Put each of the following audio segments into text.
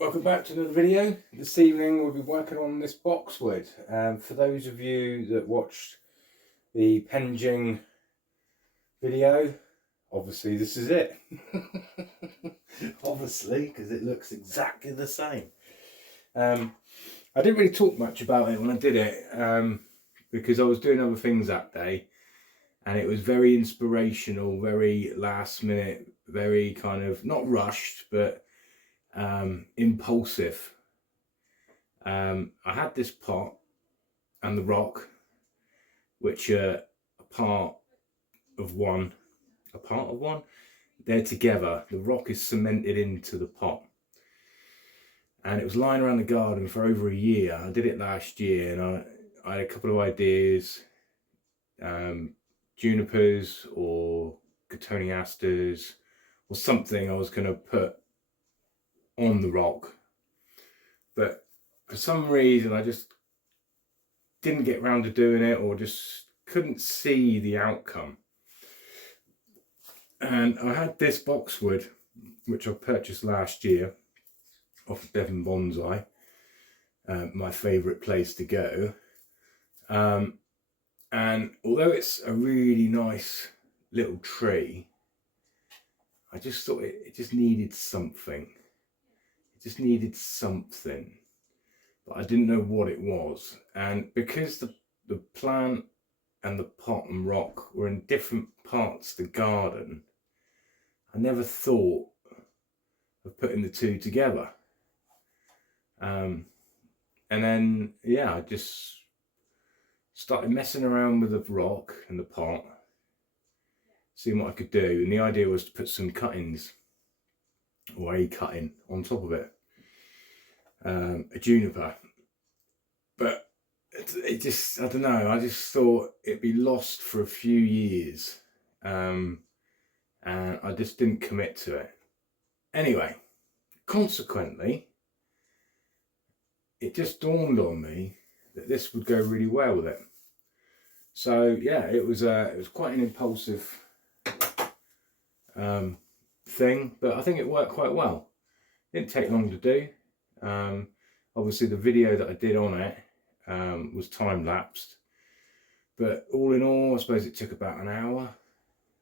Welcome back to another video. This evening we'll be working on this boxwood. For those of you that watched the penjing video, obviously this is it. Obviously, because it looks exactly the same. I didn't really talk much about it when I did it because I was doing other things that day, and it was very inspirational, very last minute, very kind of not rushed but impulsive. I had this pot and the rock, which are a part of one. They're together. The rock is cemented into the pot, and it was lying around the garden for over a year. I did it last year, and I had a couple of ideas, junipers or cotoneasters or something I was going to put on the rock, but for some reason I just didn't get round to doing it, or just couldn't see the outcome. And I had this boxwood, which I purchased last year off Boxwood Bonsai, my favourite place to go. And although it's a really nice little tree, I just thought it just needed something. It just needed something, but I didn't know what it was. And because the plant and the pot and rock were in different parts of the garden, I never thought of putting the two together. And then, yeah, I just started messing around with the rock and the pot, seeing what I could do. And the idea was to put some cuttings, or a cutting, on top of it, a juniper. But it just, I don't know, I just thought it'd be lost for a few years. And I just didn't commit to it. Anyway, consequently, it just dawned on me that this would go really well with it. So yeah, it was quite an impulsive thing, but I think it worked quite well. It didn't take long to do. Obviously the video that I did on it was time-lapsed, but all in all I suppose it took about an hour.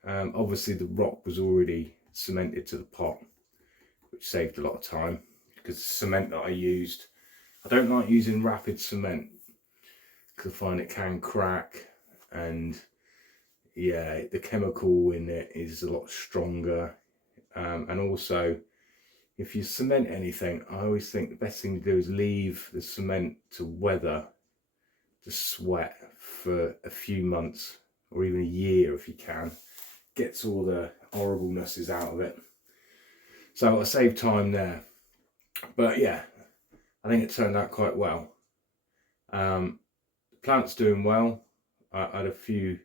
Obviously the rock was already cemented to the pot, which saved a lot of time, because the cement that I used, I don't like using rapid cement because I find it can crack, and yeah, the chemical in it is a lot stronger. And also, if you cement anything, I always think the best thing to do is leave the cement to weather, to sweat for a few months or even a year if you can. Gets all the horriblenesses out of it. So I saved time there. But yeah, I think it turned out quite well. The plant's doing well. I had a few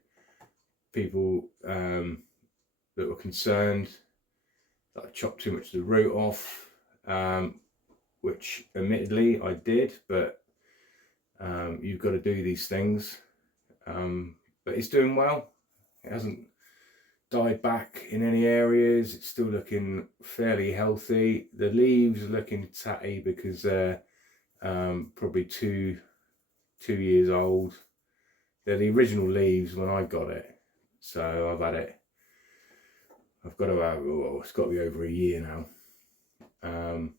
people that were concerned that I chopped too much of the root off, which admittedly I did, but you've got to do these things. But it's doing well. It hasn't died back in any areas. It's still looking fairly healthy. The leaves are looking tatty because they're probably two years old. They're the original leaves when I got it, so I've got to have, oh, it's got to be over a year now.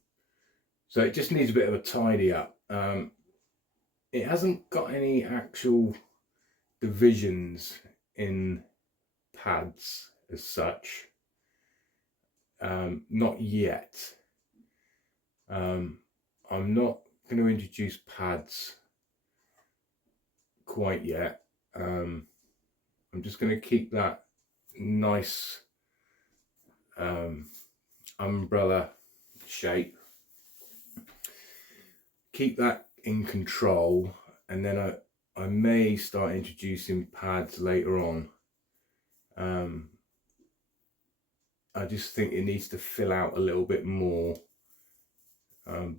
So it just needs a bit of a tidy up. It hasn't got any actual divisions in pads as such, not yet. I'm not going to introduce pads quite yet. I'm just going to keep that nice umbrella shape, keep that in control, and then I may start introducing pads later on. I just think it needs to fill out a little bit more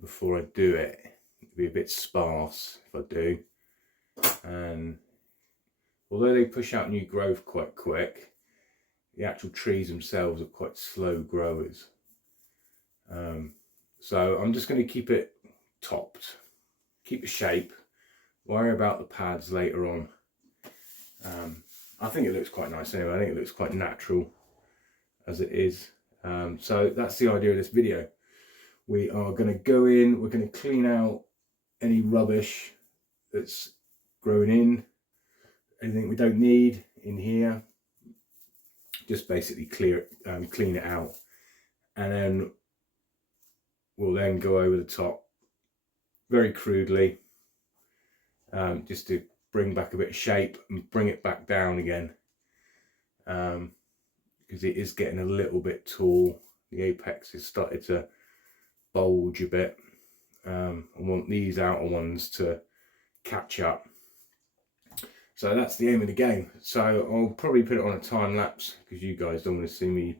before I do it. It'll be a bit sparse if I do. And although they push out new growth quite quick, the actual trees themselves are quite slow growers. So I'm just going to keep it topped, keep the shape, worry about the pads later on. I think it looks quite nice anyway. I think it looks quite natural as it is. So that's the idea of this video. We are going to go in, we're going to clean out any rubbish that's grown in, anything we don't need in here, just basically clean it out, and then we'll then go over the top very crudely, just to bring back a bit of shape and bring it back down again, because it is getting a little bit tall. The apex has started to bulge a bit. I want these outer ones to catch up. So that's the aim of the game. So I'll probably put it on a time lapse because you guys don't want to see me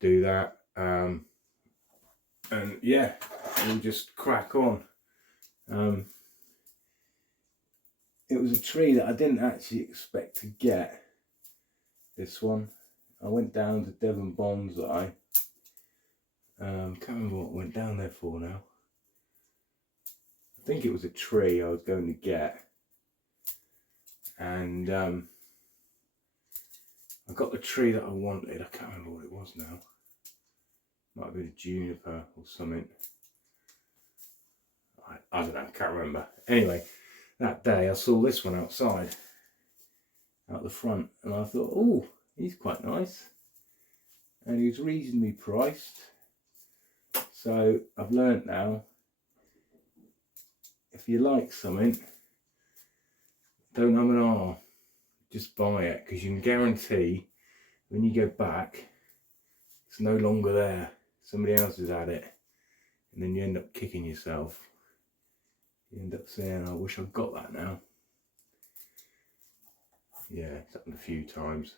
do that. And yeah, we'll just crack on. It was a tree that I didn't actually expect to get, this one. I went down to Boxwood Bonsai. Can't remember what I went down there for now. I think it was a tree I was going to get. And I got the tree that I wanted. I can't remember what it was now. Might have been a juniper or something. I don't know, I can't remember. Anyway, that day I saw this one outside, out the front, and I thought, oh, he's quite nice. And he was reasonably priced. So I've learnt now, if you like something, don't and ah, just buy it, because you can guarantee when you go back, it's no longer there. Somebody else has had it, and then you end up kicking yourself. You end up saying, I wish I'd got that now. Yeah, it's happened a few times.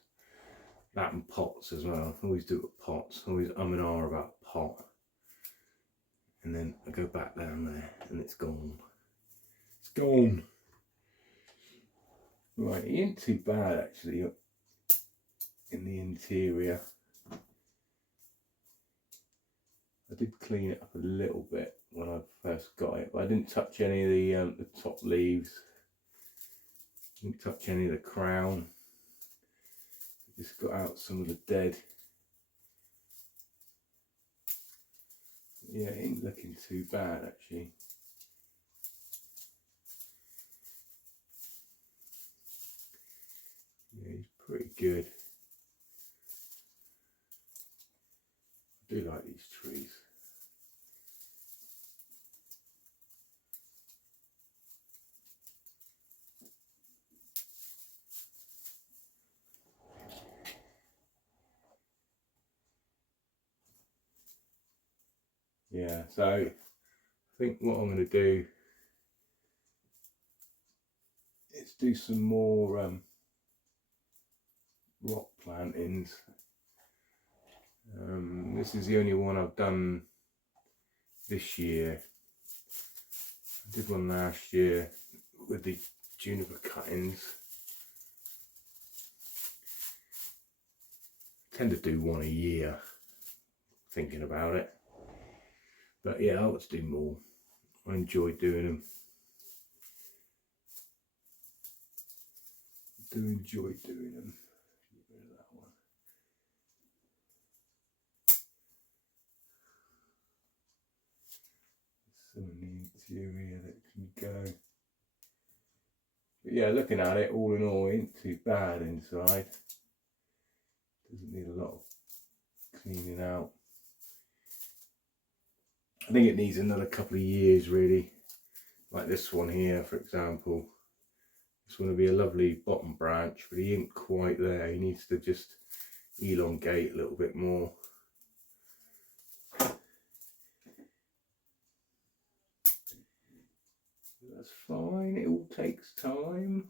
That and pots as well. I always do it with pots. I always and ah about a pot. And then I go back down there and it's gone. It's gone. Right, it ain't too bad actually in the interior. I did clean it up a little bit when I first got it, but I didn't touch any of the top leaves. Didn't touch any of the crown. I just got out some of the dead. Yeah, it ain't looking too bad actually. Yeah, he's pretty good. I do like these trees. Yeah, so I think what I'm going to do is do some more rock plantings. This is the only one I've done this year. I did one last year with the juniper cuttings. I tend to do one a year, thinking about it. But yeah, I want to do more. I enjoy doing them. I do enjoy doing them. Get rid of that one. Some in the interior that can go. But yeah, looking at it, all in all, it ain't too bad inside. Doesn't need a lot of cleaning out. I think it needs another couple of years really, like this one here for example. This one will be a lovely bottom branch, but he ain't quite there. He needs to just elongate a little bit more. That's fine, it all takes time.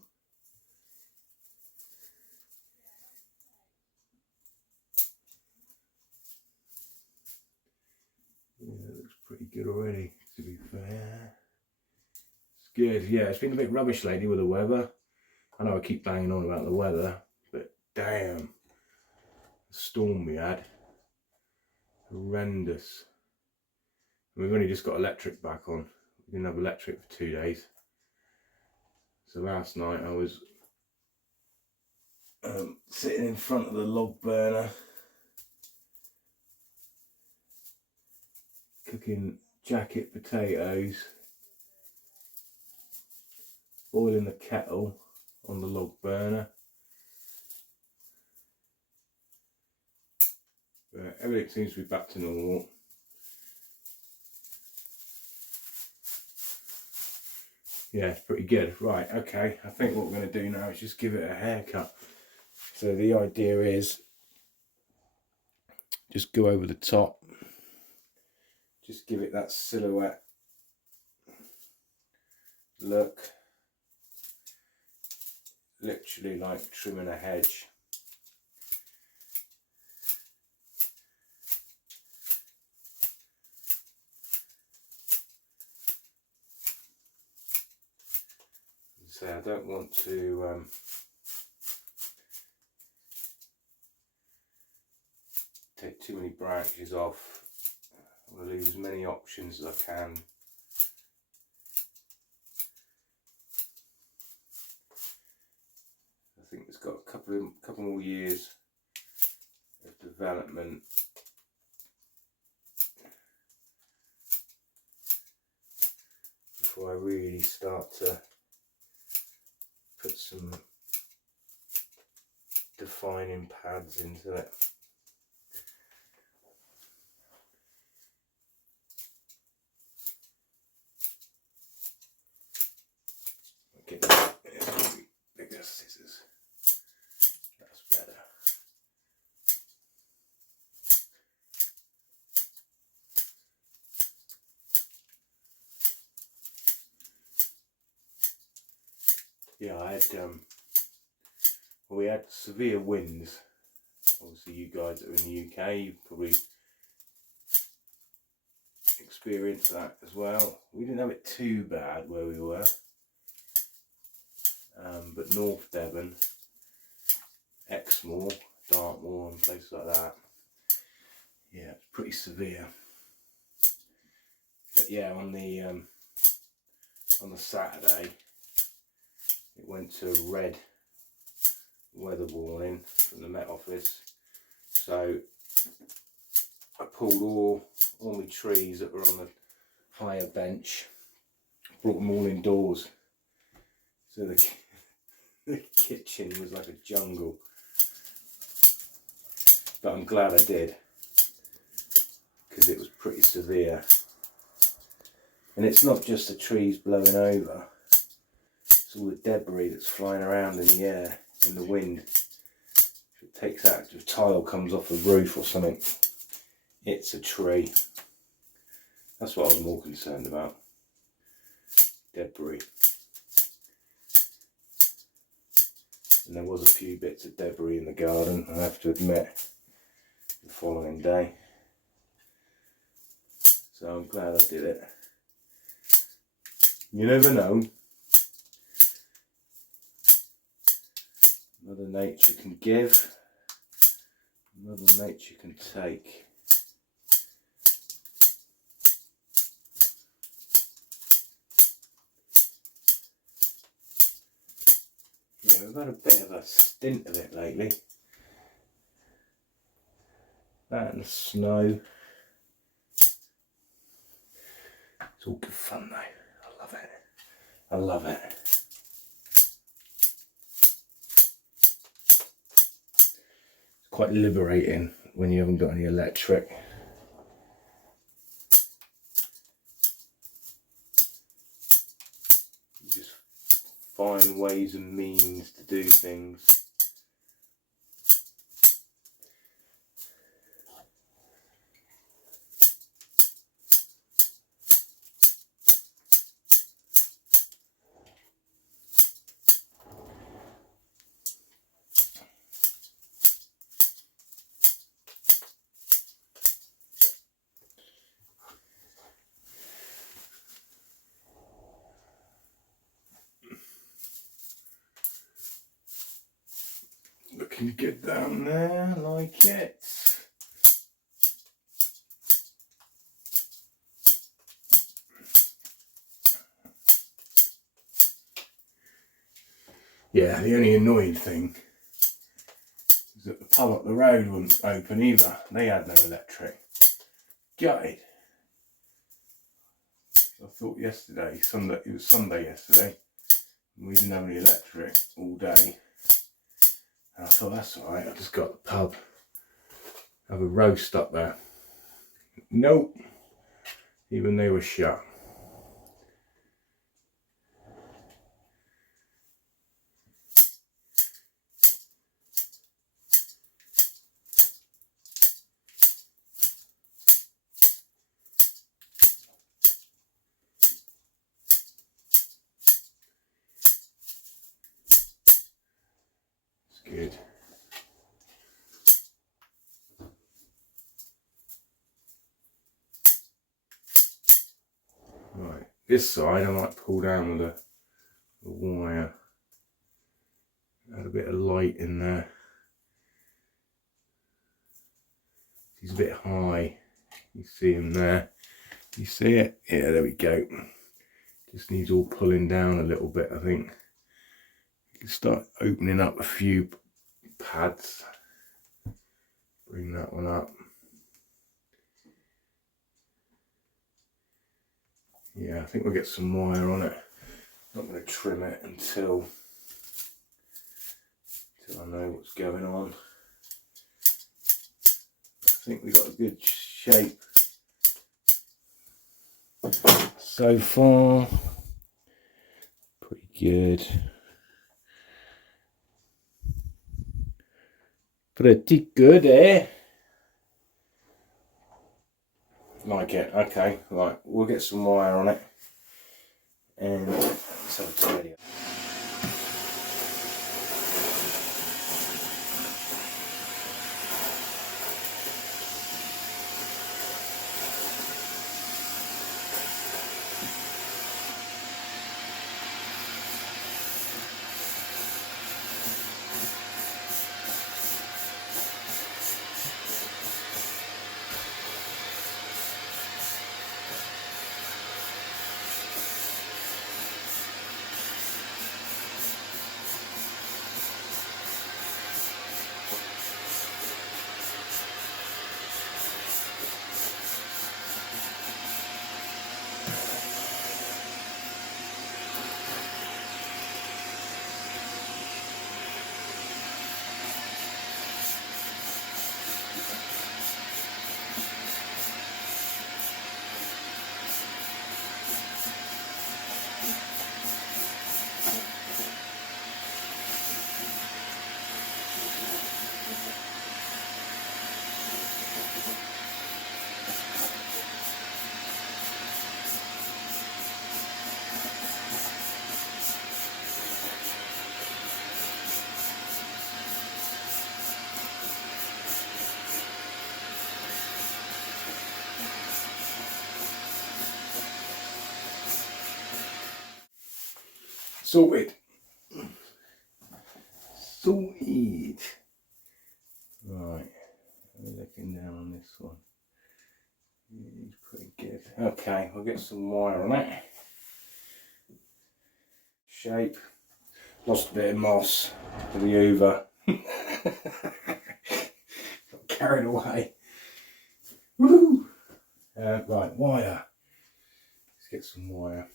Yeah, it looks pretty good already, to be fair. It's good. Yeah, it's been a bit rubbish lately with the weather. I know I keep banging on about the weather, but damn, the storm we had, horrendous. We've only just got electric back on. We didn't have electric for 2 days. So last night I was sitting in front of the log burner, cooking jacket potatoes, boiling the kettle on the log burner. But everything seems to be back to normal. Yeah, it's pretty good. Right, okay, I think what we're going to do now is just give it a haircut. So the idea is just go over the top, just give it that silhouette look, literally like trimming a hedge. So I don't want to take too many branches off. I want to leave as many options as I can. I think it's got a couple more years of development before I really start to put some defining pads into it. Get bigger scissors. That's better. Yeah, I had we had severe winds. Obviously you guys that are in the UK, you've probably experienced that as well. We didn't have it too bad where we were, but North Devon, Exmoor, Dartmoor and places like that, yeah, it's pretty severe. But yeah, on the Saturday it went to red weather warning from the Met Office. So I pulled all my trees that were on the higher bench, brought them all indoors. So the kitchen was like a jungle. But I'm glad I did, because it was pretty severe. And it's not just the trees blowing over, it's all the debris that's flying around in the air, in the wind. If it takes out, if a tile comes off a roof or something, it's a tree. That's what I was more concerned about. Debris. And there was a few bits of debris in the garden, I have to admit, the following day. So I'm glad I did it. You never know. Mother Nature can give, Mother Nature can take. Yeah, we've had a bit of a stint of it lately. That and the snow. It's all good fun though. I love it. I love it. It's quite liberating when you haven't got any electric. You just find ways and means to do things. Looking good down there, like it. Yeah, the only annoying thing is that the pub up the road wouldn't open either. They had no electric. Gutted. I thought yesterday, Sunday, it was Sunday yesterday, and we didn't have any electric all day. And I thought, that's alright, I just got the pub. Have a roast up there. Nope. Even they were shut. It's good. Right, this side I might pull down with a wire. Add a bit of light in there. He's a bit high. You see him there. You see it? Yeah, there we go. Just needs all pulling down a little bit, I think. You can start opening up a few pads. Bring that one up. Yeah, I think we'll get some wire on it. Not going to trim it until I know what's going on. I think we got a good shape so far. Pretty good. Pretty good, eh? Like it. Okay, right. We'll get some wire on it and let's have a tidy up. Sorted. Sorted. Right, we're looking down on this one. It's pretty good. Okay, we'll get some wire on it. Shape. Lost a bit of moss to the Hoover. Got carried away. Woo! Right, wire. Let's get some wire.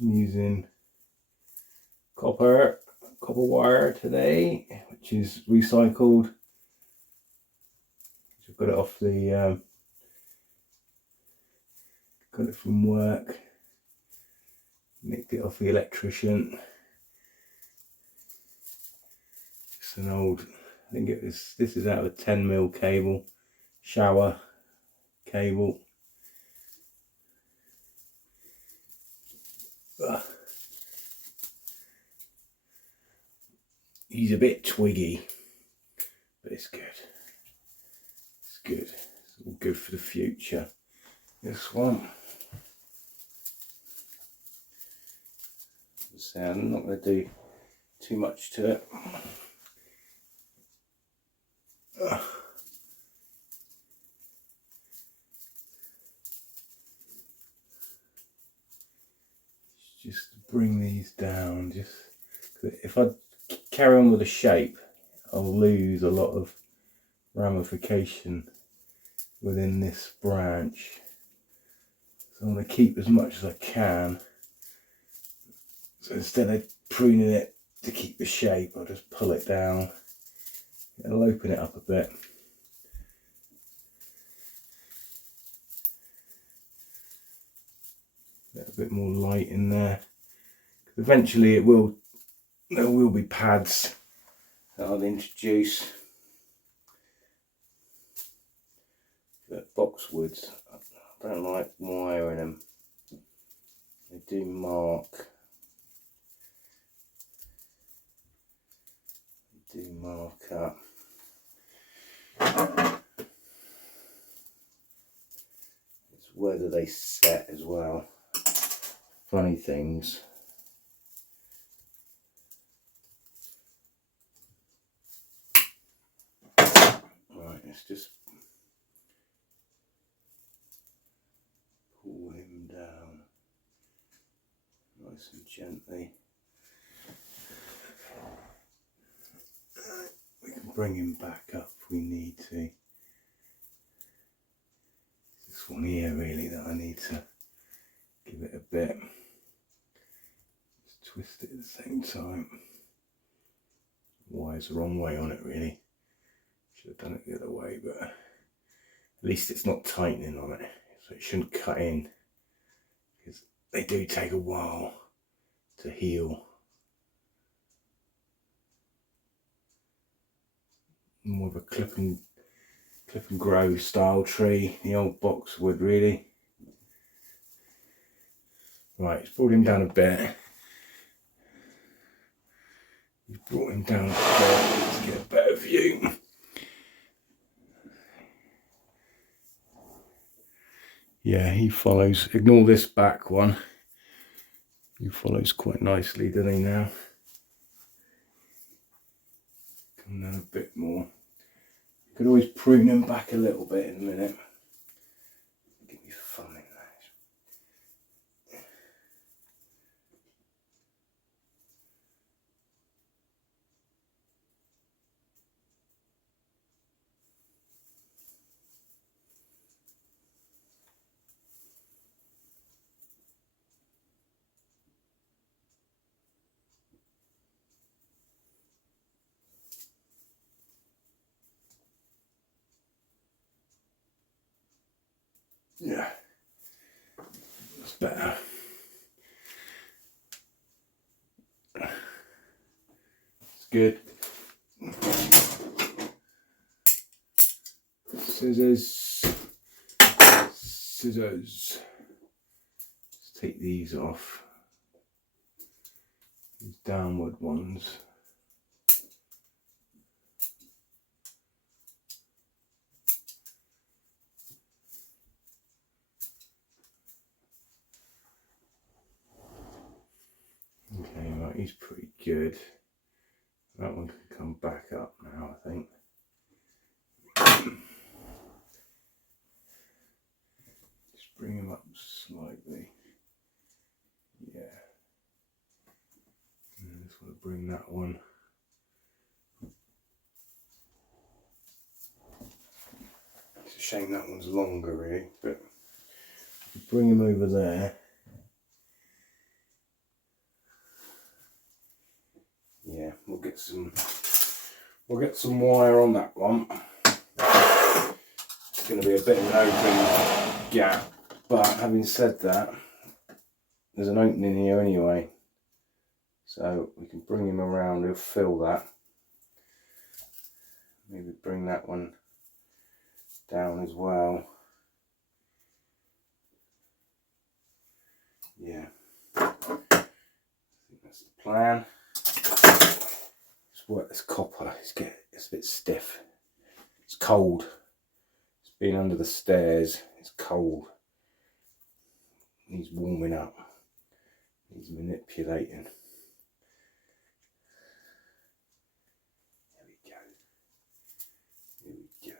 I'm using copper wire today, which is recycled. I've got it off the got it from work. Nicked it off the electrician. It's an old, I think it was, this is out of a 10mm cable, shower cable. He's a bit twiggy, but it's good. It's good. all good for the future. This one, so I'm not going to do too much to it. Just bring these down. Just if I carry on with the shape, I'll lose a lot of ramification within this branch. So I want to keep as much as I can. So instead of pruning it to keep the shape, I'll just pull it down. It'll open it up a bit. Get a bit more light in there. Eventually there will be pads that I'll introduce. But boxwoods, I don't like wiring them. They do mark. They do mark up. It's whether they set as well. Funny things. Right, let's just pull him down nice and gently. We can bring him back up if we need to. This one here really that I need to give it a bit. Just twist it at the same time. Wire's the wrong way on it really. Should have done it the other way, but at least it's not tightening on it, so it shouldn't cut in, because they do take a while to heal. More of a clip and grow style tree, the old boxwood really. Right, it's brought him down a bit. We've brought him down a bit. Let's get a better view. Yeah, he follows. Ignore this back one. He follows quite nicely, doesn't he now? Come down a bit more. You could always prune him back a little bit in a minute. Give me fun in that. Yeah, that's better. It's good. Scissors. Scissors. Let's take these off. These downward ones. Okay, right, he's pretty good. That one can come back up now, I think. Just bring him up slightly. Yeah. And I just want to bring that one. It's a shame that one's longer, really, but bring him over there. Yeah, we'll get some wire on that one. It's going to be a bit of an open gap, but having said that, there's an opening here anyway, so we can bring him around. He'll fill that. Maybe bring that one down as well. Yeah, I think that's the plan. Work this copper. It's a bit stiff. It's cold. It's been under the stairs. It's cold. He's warming up. He's manipulating. There we go. There we go.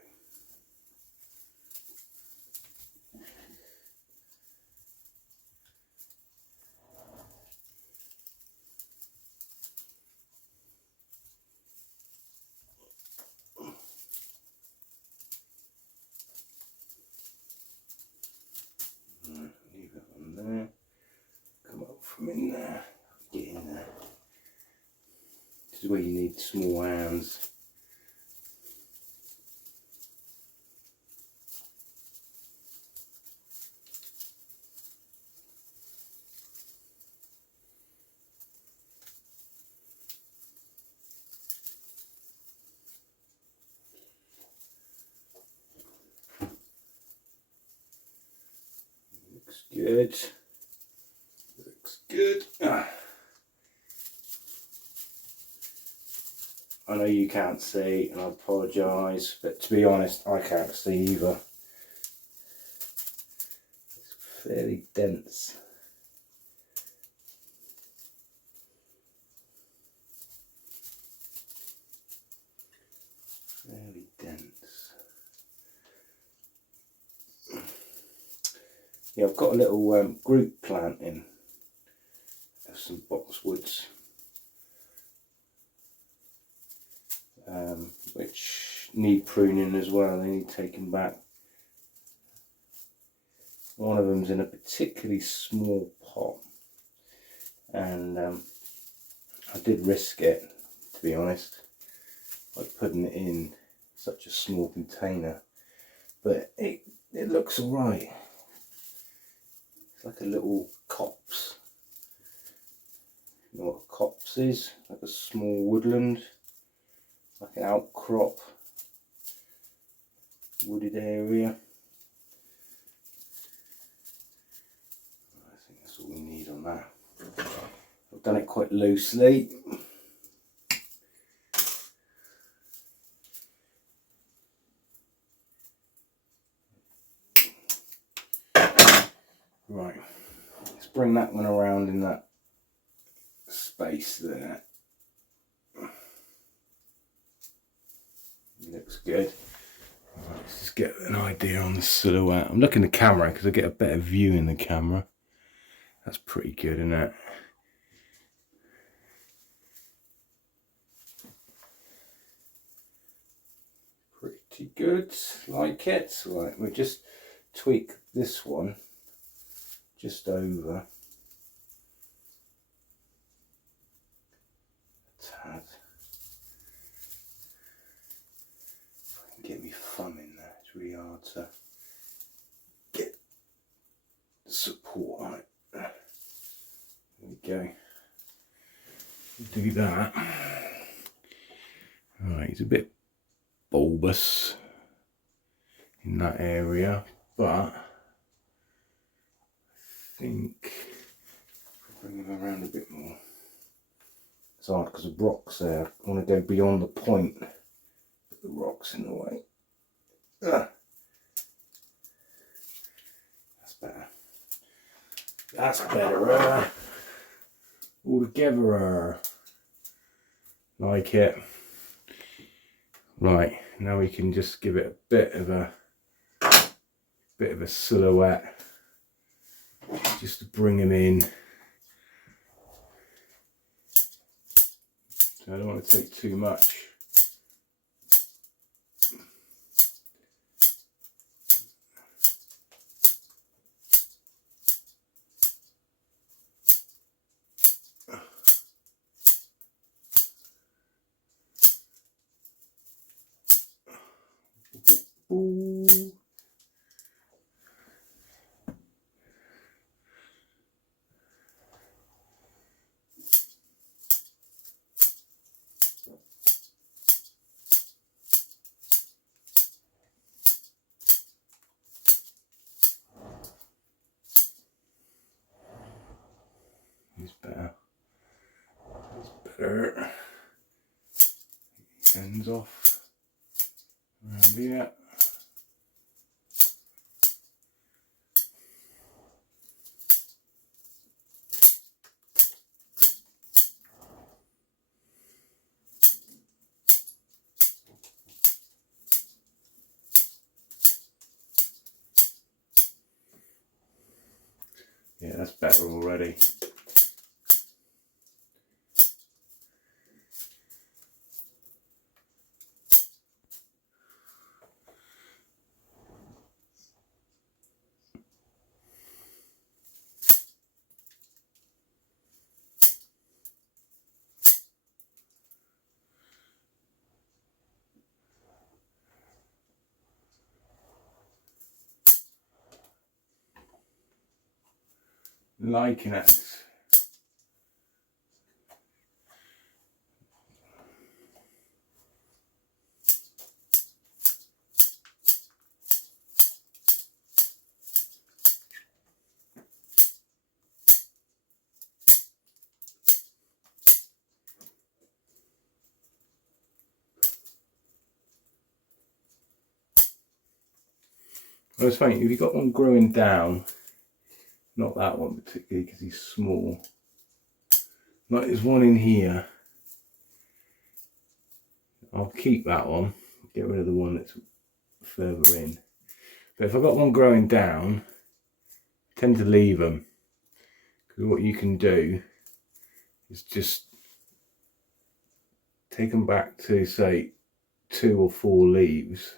Leave that one there. Come up from in there. Get in there. This is where you need small hands. Looks good. Looks good. I know you can't see, and I apologise, but to be honest, I can't see either. It's fairly dense. Fairly dense. Yeah, I've got a little group planting of some boxwoods, which need pruning as well. They need taken back. One of them's in a particularly small pot, and I did risk it, to be honest, by putting it in such a small container, but it looks alright. It's like a little copse. You know what a copse is? Like a small woodland, like an outcrop, wooded area. I think that's all we need on that. I've done it quite loosely. Right, let's bring that one around in that space there. Looks good. Right, let's just get an idea on the silhouette. I'm looking at the camera because I get a better view in the camera. That's pretty good, isn't it? Pretty good, like it. Right, we'll just tweak this one just over a tad. If I can get my thumb in there, it's really hard to get support on it. There we go. Do that. Alright, it's a bit bulbous in that area, but I think I'll bring him around a bit more. It's hard because the rock's there. I want to go beyond the point, but the rock's in the way. That's better. That's better. All together. Like it. Right, now we can just give it a bit of a silhouette, just to bring him in. So I don't want to take too much. Ooh. He's better. He's better. Ends off around here. that's better already. Liking it. I was thinking, if you've got one growing down, not that one particularly because he's small, like there's one in here, I'll keep that one, get rid of the one that's further in. But if I've got one growing down, I tend to leave them, because what you can do is just take them back to say 2 or 4 leaves.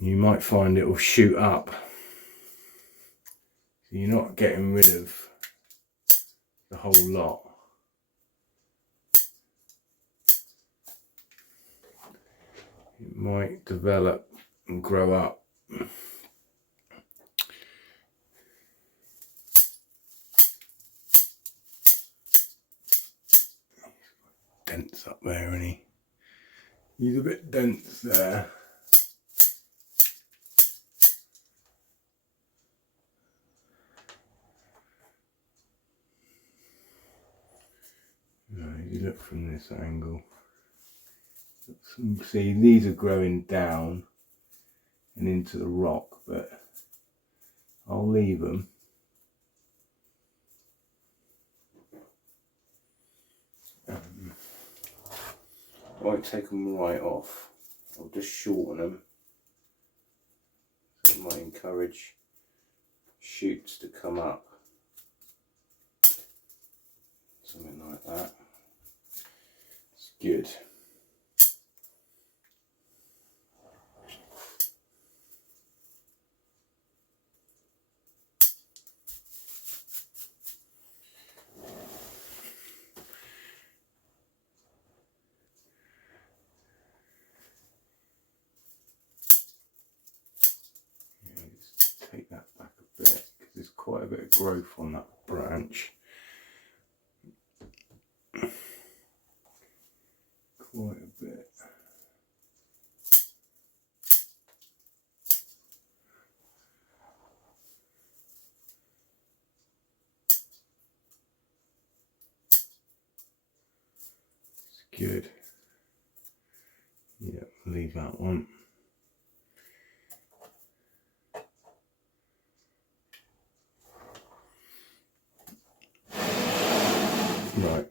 You might find it will shoot up. So you're not getting rid of the whole lot. It might develop and grow up. Dense up there, isn't he? He's a bit dense there. No, you look from this angle. See, these are growing down and into the rock, but I'll leave them. I won't take them right off. I'll just shorten them. So it might encourage shoots to come up. Something like that. It's good. Take that back a bit because there's quite a bit of growth on that branch. Quite a bit. It's good. Yeah, leave that one. Right,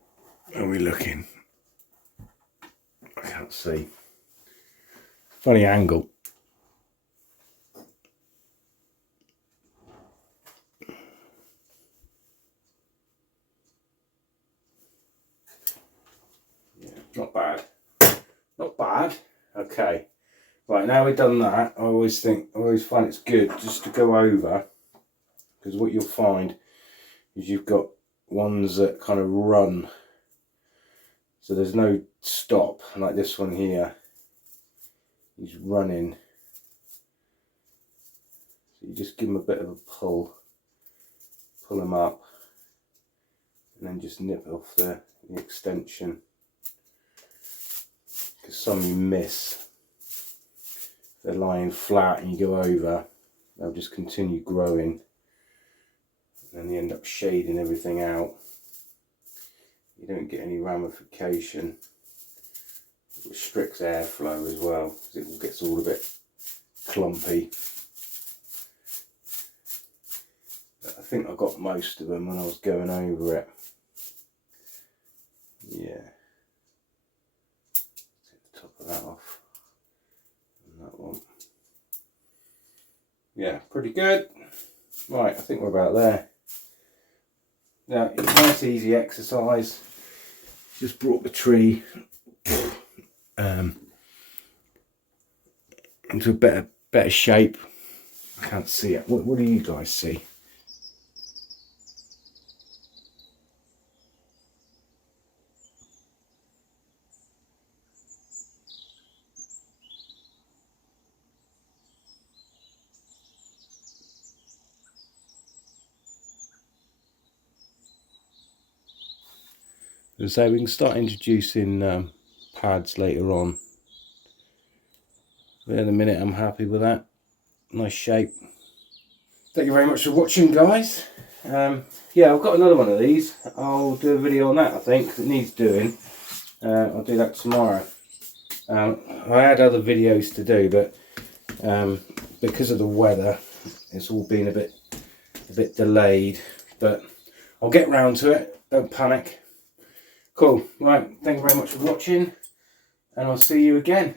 are we looking? I can't see. Funny angle. Yeah, not bad. Not bad. Okay. Right, now we've done that, I always find it's good just to go over, because what you'll find is you've got ones that kind of run, so there's no stop, like this one here, he's running, so you just give him a bit of a pull him up, and then just nip off the extension, because some you miss. If they're lying flat and you go over, they'll just continue growing, and you end up shading everything out. You don't get any ramification. It restricts airflow as well, because it gets all a bit clumpy. But I think I got most of them when I was going over it. Yeah. Take the top of that off. And that one. Yeah, pretty good. Right, I think we're about there. Now, it's a nice easy exercise. Just brought the tree into a better shape. I can't see it. What do you guys see? So we can start introducing pads later on. But in a minute, I'm happy with that. Nice shape. Thank you very much for watching, guys. Yeah, I've got another one of these. I'll do a video on that, I think, 'cause it needs doing. I'll do that tomorrow. I had other videos to do, but because of the weather, it's all been a bit delayed. But I'll get round to it. Don't panic. Cool. Right. Thank you very much for watching, and I'll see you again.